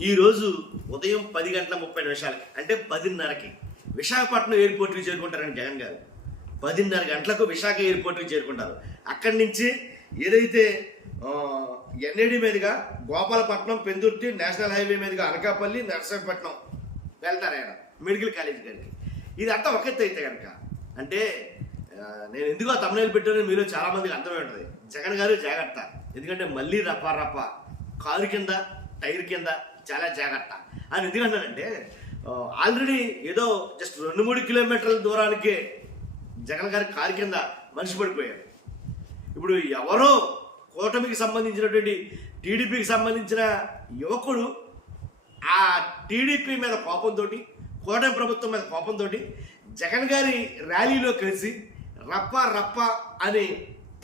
ఈరోజు ఉదయం 10:30 అంటే 10:30కి విశాఖపట్నం ఎయిర్పోర్ట్కి చేరుకుంటారండి జగన్ గారు. 10:30 గంటలకు విశాఖ ఎయిర్పోర్ట్కి చేరుకుంటారు. అక్కడి నుంచి ఏదైతే ఎన్ఏడి మీదుగా గోపాలపట్నం, పెందుర్తి, నేషనల్ హైవే మీదుగా అనకాపల్లి, నర్సరావుపట్నం వెళ్తారు ఆయన మెడికల్ కాలేజ్ గారికి. ఇదంతా ఒక ఎత్తు అయితే కనుక అంటే నేను ఎందుకు ఆ తమిళనాడు పెట్టానో మీలో చాలా మందికి అర్థమై ఉంటుంది. జగన్ గారు జాగ్రత్త, ఎందుకంటే మళ్ళీ రప్ప కారు కింద, టైర్ కింద చాలా జాగ్రత్త అని ఎందుకంటానంటే ఆల్రెడీ ఏదో జస్ట్ 2-3 కిలోమీటర్ల దూరానికే జగన్ గారి కారు కింద మనిషి పడిపోయారు. ఇప్పుడు ఎవరో కూటమికి సంబంధించినటువంటి టీడీపీకి సంబంధించిన యువకుడు ఆ టీడీపీ మీద కోపంతో, కూటమి ప్రభుత్వం మీద కోపంతో జగన్ గారి ర్యాలీలో కలిసి రప్ప అని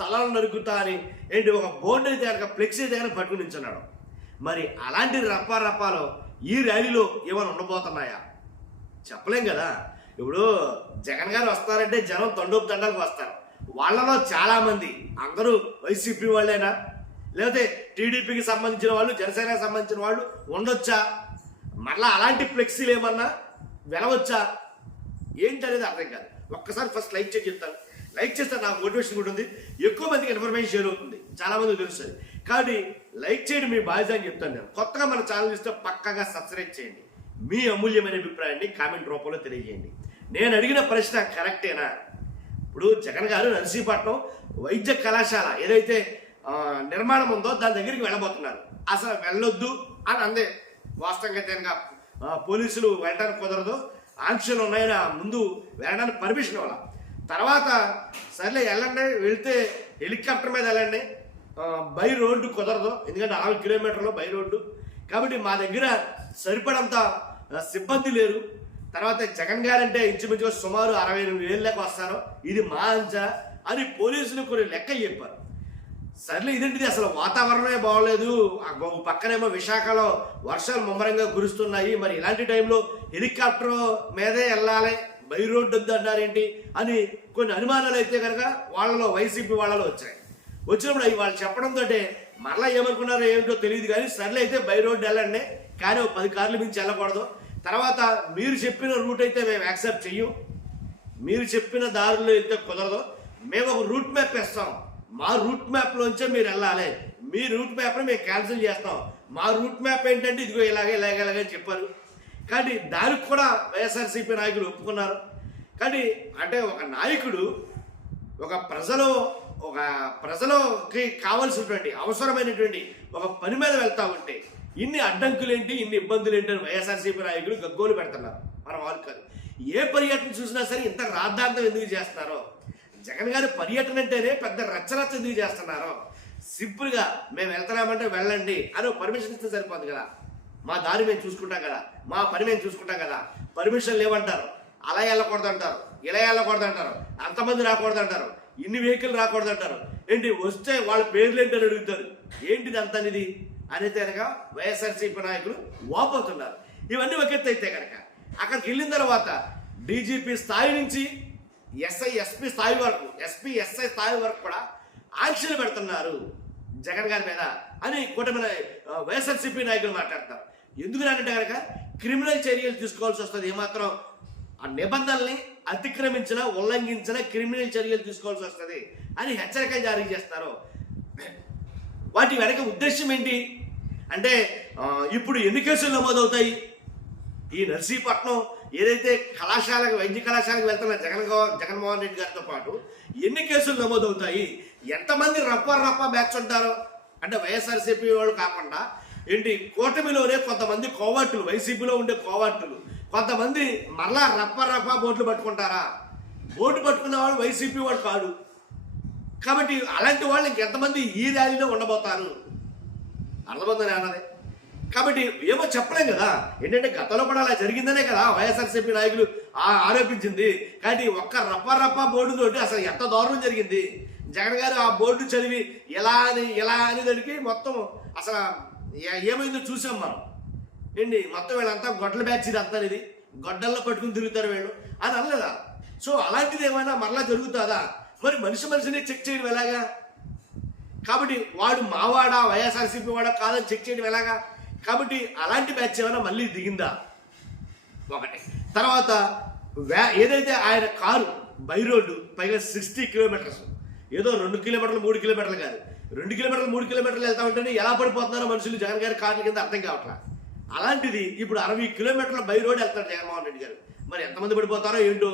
తలను నరుకుతా అని ఏంటి ఒక బోర్డు అయితే కనుక ఫ్లెక్సీ అయితే కనుక పట్టుకుని నించున్నాడు. మరి అలాంటి రప్పాలో ఈ ర్యాలీలో ఏమైనా ఉండబోతున్నాయా చెప్పలేం కదా. ఇప్పుడు జగన్ గారు వస్తారంటే జనం తండోపు తండాలకు వస్తారు. వాళ్ళలో చాలామంది అందరూ వైసీపీ వాళ్ళైనా లేకపోతే టీడీపీకి సంబంధించిన వాళ్ళు, జనసేనకి సంబంధించిన వాళ్ళు ఉండొచ్చా? మళ్ళీ అలాంటి ఫ్లెక్సీలు ఏమన్నా వెలవచ్చా ఏంటి అనేది అర్థం కాదు. ఒక్కసారి ఫస్ట్ లైక్ చేసి చెప్తాను. లైక్ చేస్తే నాకు మోటివేషన్ ఉంటుంది, ఎక్కువ మందికి ఇన్ఫర్మేషన్ షేర్ అవుతుంది, చాలా మందికి తెలుస్తుంది. కాబట్టి లైక్ చేయడం మీ బాధ్యత అని చెప్తాను. నేను కొత్తగా మన ఛానల్ ఇస్తే పక్కాగా సబ్స్క్రైబ్ చేయండి. మీ అమూల్యమైన అభిప్రాయాన్ని కామెంట్ రూపంలో తెలియజేయండి. నేను అడిగిన ప్రశ్న కరెక్టేనా? ఇప్పుడు జగన్ గారు నర్సీపట్నం వైద్య కళాశాల ఏదైతే నిర్మాణం ఉందో దాని దగ్గరికి వెళ్ళబోతున్నారు. అసలు వెళ్ళొద్దు అని అందే వాస్తవంగా కనుక పోలీసులు వెళ్ళడానికి కుదరదు, ఆంక్షలు ఉన్నాయని ముందు వెళ్ళడానికి పర్మిషన్ ఇవ్వాలి. తర్వాత సర్లే వెళ్ళండి, వెళ్తే హెలికాప్టర్ మీద వెళ్ళండి, బై రోడ్డు కుదరదు, ఎందుకంటే 4 కిలోమీటర్లు బై రోడ్డు. కాబట్టి మా దగ్గర సరిపడంత సిబ్బంది లేరు. తర్వాత జగన్ గారంటే ఇంచుమించుగా సుమారు 68,000 దాకా వస్తారు, ఇది మా అంచనా అని పోలీసులు కొన్ని లెక్క చెప్పారు. సర్లే ఇదేంటిది, అసలు వాతావరణమే బాగోలేదు, పక్కనేమో విశాఖలో వర్షాలు ముమ్మరంగా కురుస్తున్నాయి, మరి ఇలాంటి టైంలో హెలికాప్టర్ మీదే వెళ్ళాలి, బై రోడ్డు వద్దు అన్నారేంటి అని కొన్ని అనుమానాలు అయితే కనుక వాళ్ళలో వైసీపీ వాళ్ళలో వచ్చాయి. వచ్చినప్పుడు అవి వాళ్ళు చెప్పడంతో మళ్ళీ ఏమనుకున్నారో ఏమిటో తెలియదు, కానీ సర్లే అయితే బై రోడ్డు వెళ్ళండి, కానీ 10 కార్లు మించి వెళ్ళకూడదు. తర్వాత మీరు చెప్పిన రూట్ అయితే మేము యాక్సెప్ట్ చెయ్యం, మీరు చెప్పిన దారిలో అయితే కుదరదు, మేము ఒక రూట్ మ్యాప్ వేస్తాం, మా రూట్ మ్యాప్లోంచే మీరు వెళ్ళాలి, మీ రూట్ మ్యాప్ని మేము క్యాన్సిల్ చేస్తాం, మా రూట్ మ్యాప్ ఏంటంటే ఇదిగో ఇలాగే చెప్పారు. కానీ దానికి కూడా వైఎస్ఆర్సీపీ నాయకులు ఒప్పుకున్నారు. కానీ అంటే ఒక నాయకుడు ఒక ప్రజలకి కావాల్సినటువంటి అవసరమైనటువంటి ఒక పని మీద వెళ్తా ఉంటే ఇన్ని అడ్డంకులేంటి, ఇన్ని ఇబ్బందులు ఏంటి అని వైఎస్ఆర్సీపీ నాయకులు గగ్గోలు పెడుతున్నారు. మన వాళ్ళు కాదు, ఏ పర్యటన చూసినా సరే ఇంత రాద్ధాంతం ఎందుకు చేస్తున్నారో, జగన్ గారి పర్యటన అంటేనే పెద్ద రచ్చరచ్చ ఎందుకు చేస్తున్నారో, సింపుల్గా మేము వెళ్తున్నామంటే వెళ్ళండి అని పర్మిషన్ ఇస్తే సరిపోతుంది కదా, మా దారి మేము చూసుకుంటాం కదా, మా పని మేము చూసుకుంటాం కదా. పర్మిషన్ లేవంటారు, అలా వెళ్ళకూడదు అంటారు, ఇలా వెళ్ళకూడదు అంటారు, అంతమంది రాకూడదు అంటారు, ఇన్ని వెహికల్ రాకూడదు అంటారు, ఏంటి వస్తే వాళ్ళ పేర్లు ఏంటని అడుగుతారు, ఏంటిది అంతనిది అనేది కనుక వైఎస్ఆర్సీపీ నాయకులు వాపోతున్నారు. ఇవన్నీ ఒక ఎత్తు అయితే కనుక అక్కడికి వెళ్ళిన తర్వాత డీజీపీ స్థాయి నుంచి ఎస్పీ స్థాయి వరకు, ఎస్ఐ స్థాయి వరకు కూడా ఆంక్షలు పెడుతున్నారు జగన్ గారి మీద అని కూటమి వైఎస్ఆర్సీపీ నాయకులు మాట్లాడతారు. ఎందుకు అంటే కనుక క్రిమినల్ చర్యలు తీసుకోవాల్సి వస్తుంది, ఏమాత్రం ఆ నిబంధనల్ని అతిక్రమించిన, ఉల్లంఘించిన క్రిమినల్ చర్యలు తీసుకోవాల్సి వస్తుంది అని హెచ్చరికలు జారీ చేస్తారు. వాటి వెనక ఉద్దేశం ఏంటి అంటే ఇప్పుడు ఎన్ని కేసులు నమోదవుతాయి? ఈ నర్సీపట్నం ఏదైతే వైద్య కళాశాలకు వెళ్తున్న జగన్మోహన్ రెడ్డి గారితో పాటు ఎన్ని కేసులు నమోదవుతాయి? ఎంతమంది రప్ప బ్యాచ్ ఉంటారో అంటే వైఎస్ఆర్సీపీ వాళ్ళు కాకుండా ఏంటి కూటమిలోనే కొంతమంది కోవార్టులు, వైసీపీలో ఉండే కోవార్టులు కొంతమంది మరలా రప్ప బోట్లు పట్టుకుంటారా? బోటు పట్టుకున్న వాళ్ళు వైసీపీ వాళ్ళు కాదు. కాబట్టి అలాంటి వాళ్ళు ఇంకెంతమంది ఈ ర్యాలీలో ఉండబోతారు? అర్థమవుతుందని అన్నది. కాబట్టి ఏమో చెప్పలేం కదా, ఏంటంటే గతంలో కూడా అలా జరిగిందనే కదా వైఎస్ఆర్సీపీ నాయకులు ఆరోపించింది. కానీ ఒక్క రప్ప బోర్డుతోటి అసలు ఎంత దారుణం జరిగింది. జగన్ గారు ఆ బోర్డు చదివి ఎలా అని దానికి మొత్తం అసలు ఏమైందో చూసాం మనం. ఏంటి మొత్తం వీళ్ళంతా గొడ్డల బ్యాచ్, ఇది అంతా ఇది గొడ్డల్లో పట్టుకుని తిరుగుతారు వీళ్ళు అని అనలేదా? సో అలాంటిది ఏమైనా మరలా జరుగుతుందా? మరి మనిషిని చెక్ చేయడం ఎలాగా? కాబట్టి వాడు మావాడా వైఎస్ఆర్సీపీ వాడా కాదని చెక్ చేయడం ఎలాగా? కాబట్టి అలాంటి బ్యాచ్ ఏమైనా మళ్ళీ దిగిందా ఒకటి. తర్వాత ఏదైతే ఆయన కారు బై రోడ్డు పైగా 60 కిలోమీటర్స్, ఏదో 2 కిలోమీటర్లు 3 కిలోమీటర్లు కాదు, 2 కిలోమీటర్లు 3 కిలోమీటర్లు వెళ్తా ఉంటేనే ఎలా పడిపోతున్నారో మనుషులు జగన్ గారి కార్ల కింద అర్థం కావట్లా. అలాంటిది ఇప్పుడు 60 కిలోమీటర్ల బై రోడ్ వెళ్తారు జగన్మోహన్ రెడ్డి గారు. మరి ఎంతమంది పడిపోతారో ఏంటో.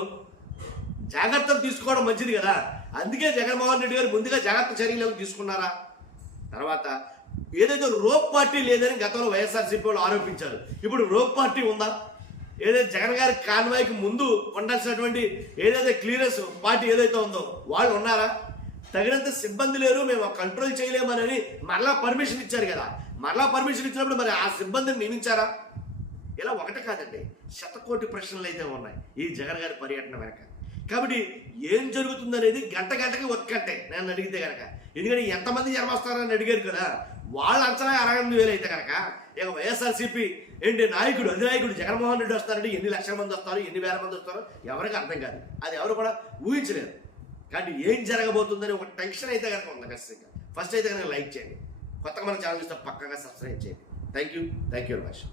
జాగ్రత్తలు తీసుకోవడం మంచిది కదా, అందుకే జగన్మోహన్ రెడ్డి గారు ముందుగా జాగ్రత్త చర్యలు తీసుకున్నారా. తర్వాత ఏదైతే రోప్ పార్టీ లేదని గతంలో వైఎస్ఆర్సీపీ వాళ్ళు ఆరోపించారు, ఇప్పుడు రోప్ పార్టీ ఉందా? ఏదైతే జగన్ గారి కాన్వాయ్కి ముందు ఉండాల్సినటువంటి ఏదైతే క్లియరెన్స్ పార్టీ ఏదైతే ఉందో వాళ్ళు ఉన్నారా? తగినంత సిబ్బంది లేరు, మేము కంట్రోల్ చేయలేమని మరలా పర్మిషన్ ఇచ్చారు కదా, మరలా పర్మిషన్ ఇచ్చినప్పుడు మరి ఆ సిబ్బందిని నియమించారా? ఇలా ఒకటి కాదండి, 100 ప్రశ్నలు అయితే ఉన్నాయి ఈ జగన్ గారి పర్యటన వెనక. కాబట్టి ఏం జరుగుతుందనేది గంటకి ఒక్కటే నన్ను అడిగితే కనుక. ఎందుకంటే ఎంతమంది జనం వస్తారని అడిగారు కదా, వాళ్ళ అంచనా 68,000 అయితే కనుక ఇక వైఎస్ఆర్సీపీ ఏంటి నాయకుడు అధినాయకుడు జగన్మోహన్ రెడ్డి వస్తారంటే ఎన్ని లక్షల మంది వస్తారు, ఎన్ని వేల మంది వస్తారో ఎవరికి అర్థం కాదు, అది ఎవరు కూడా ఊహించలేరు. కాబట్టి ఏం జరగబోతుందని ఒక టెన్షన్ అయితే కనుక ఉంది ఖచ్చితంగా. ఫస్ట్ అయితే కనుక లైక్ చేయండి, కొత్తగా మన ఛానల్ చూస్తే పక్కగా సబ్స్క్రైబ్ చేయండి. Thank you very much.